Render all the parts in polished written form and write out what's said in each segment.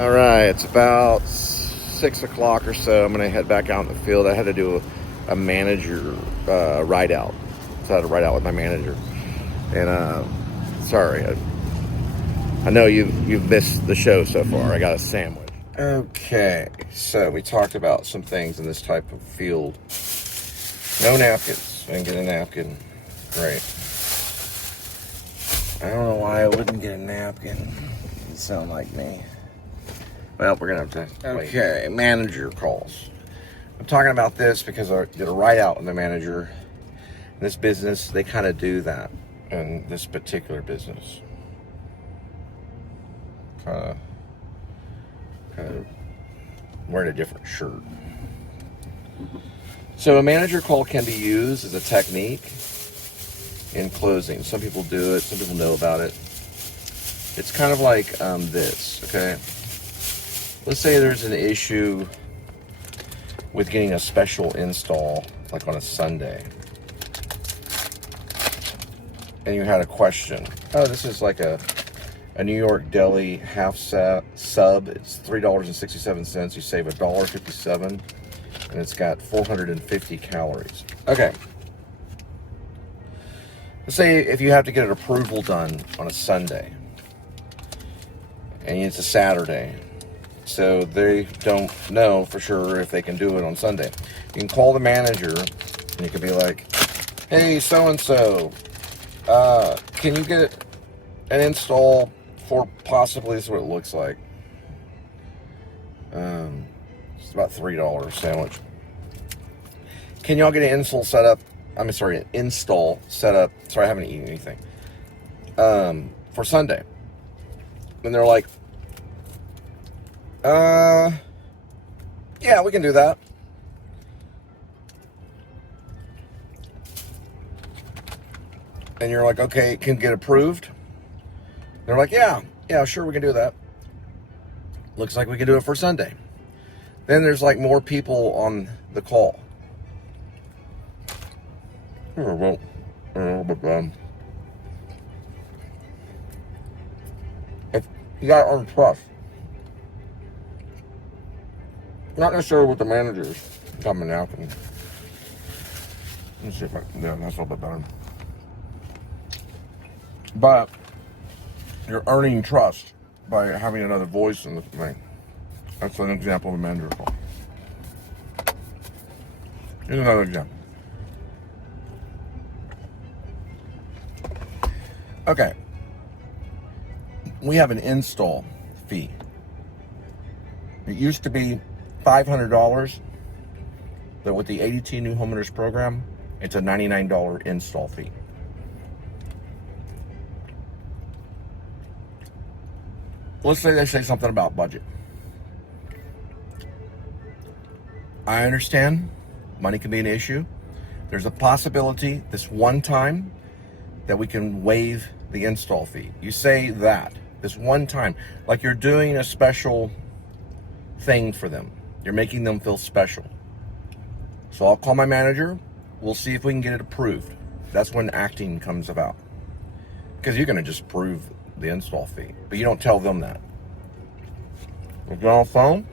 All right, it's about 6 o'clock or so. I'm going to head back out in the field. I had to do a manager ride out. So I had to ride out with my manager. And sorry, I know you've missed the show so far. I got a sandwich. Okay, so we talked about some things in this type of field. No napkins. I didn't get a napkin. Great. I don't know why I wouldn't get a napkin. You sound like me. Well, we're going to have to wait. Okay, manager calls. I'm talking about this because I did a write-out with the manager. In this business, they kind of do that in this particular business. Kind of wearing a different shirt. So a manager call can be used as a technique in closing. Some people do it. Some people know about it. It's kind of like this, okay? Let's say there's an issue with getting a special install, like on a Sunday. And you had a question. Oh, this is like a New York deli half sub. It's $3.67. You save $1.57, and it's got 450 calories. Okay. Let's say if you have to get an approval done on a Sunday, and it's a Saturday, so they don't know for sure if they can do it on Sunday. You can call the manager, and you can be like, "Hey, so and so, can you get an install for possibly," this is what it looks like. It's about $3 sandwich. Can y'all get an install set up? An install set up. Sorry, I haven't eaten anything. For Sunday. And they're like, yeah, we can do that. And you're like, okay, it can get approved. They're like, yeah, sure, we can do that. Looks like we can do it for Sunday. Then there's like more people on the call. If you gotta earn trust. Not necessarily with the managers. Coming out. Let me see if that's a little bit better. But you're earning trust by having another voice in the thing. That's an example of a manager call. Here's another example. Okay. We have an install fee. It used to be $500, but with the ADT New Homeowners Program, it's a $99 install fee. Let's say they say something about budget. I understand money can be an issue. There's a possibility this one time that we can waive the install fee. You say that this one time, like you're doing a special thing for them. You're making them feel special. So I'll call my manager. We'll see if we can get it approved. That's when acting comes about. Because you're going to just approve the install fee, but you don't tell them that. If you're on the phone,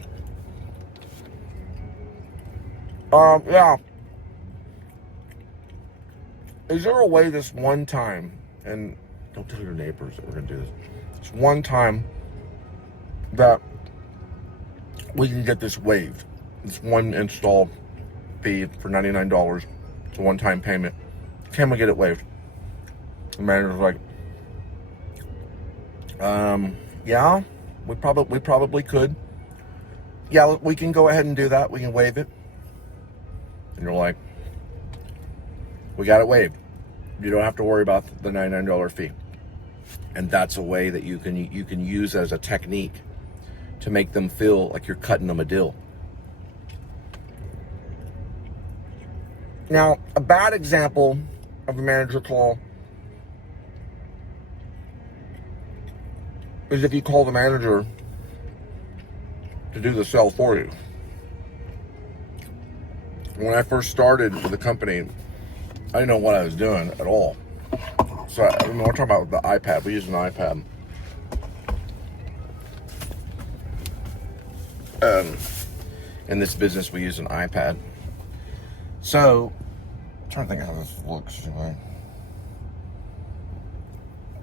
yeah. Is there a way this one time, and don't tell your neighbors that we're going to do this, this one time that we can get this waived? This one install fee for $99. It's a one-time payment. Can we get it waived? The manager's like, yeah, we probably could. Yeah, we can go ahead and do that. We can waive it. And you're like, we got it waived. You don't have to worry about the $99 fee. And that's a way that you can use as a technique to make them feel like you're cutting them a deal. Now, a bad example of a manager call is if you call the manager to do the sell for you. When I first started with the company, I didn't know what I was doing at all. So we're talking about the iPad. We use an iPad. In this business, we use an iPad. So, I'm trying to think how this looks.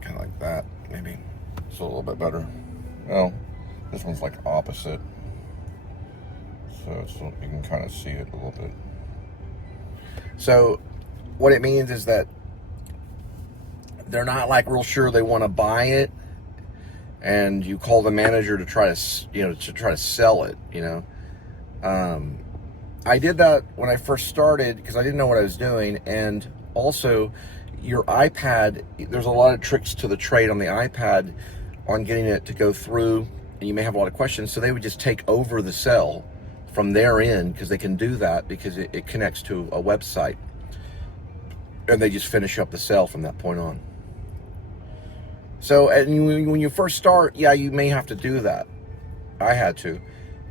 Kind of like that, maybe. It's a little bit better. Well, this one's like opposite. So you can kind of see it a little bit. So, what it means is that they're not like real sure they want to buy it, and you call the manager to try to sell it. I did that when I first started because I didn't know what I was doing, and also your iPad. There's a lot of tricks to the trade on the iPad on getting it to go through, and you may have a lot of questions. So they would just take over the sell from their end because they can do that because it connects to a website, and they just finish up the sale from that point on. So, and when you first start, yeah, you may have to do that. I had to.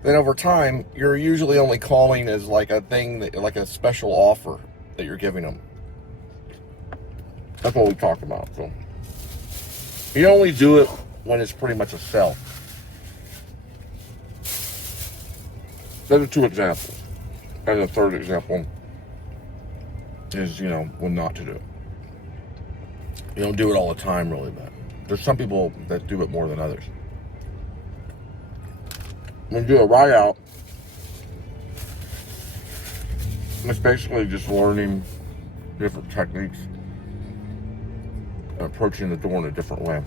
Then over time, you're usually only calling as like a thing, like a special offer that you're giving them. That's what we talk about. So you only do it when it's pretty much a sell. Those are two examples. And the third example is, when not to do it. You don't do it all the time, really, but there's some people that do it more than others. When you do a ride out, it's basically just learning different techniques and approaching the door in a different way.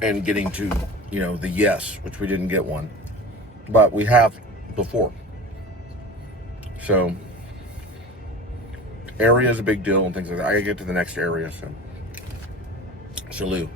And getting to, the yes, which we didn't get one, but we have before. So, area is a big deal and things like that. I gotta get to the next area, so. Salute.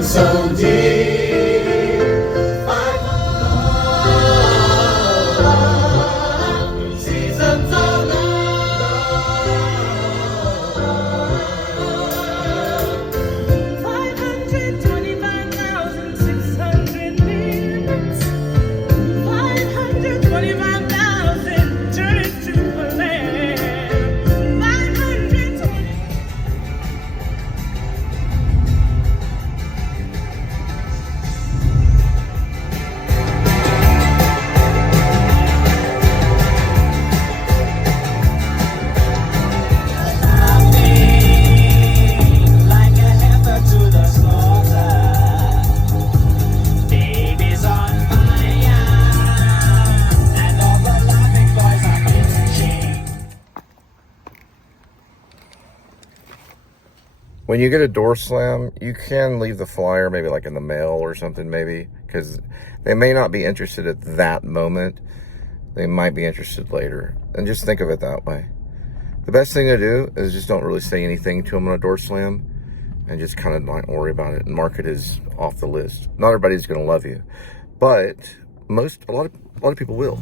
So deep. Seasons of love. 525,600 minutes. 525,000 journeys to the land. 520. When you get a door slam, you can leave the flyer maybe like in the mail or something, maybe, because they may not be interested at that moment. They might be interested later. And just think of it that way. The best thing to do is just don't really say anything to them on a door slam and just kind of not worry about it and mark it as off the list. Not everybody's going to love you, but a lot of people will.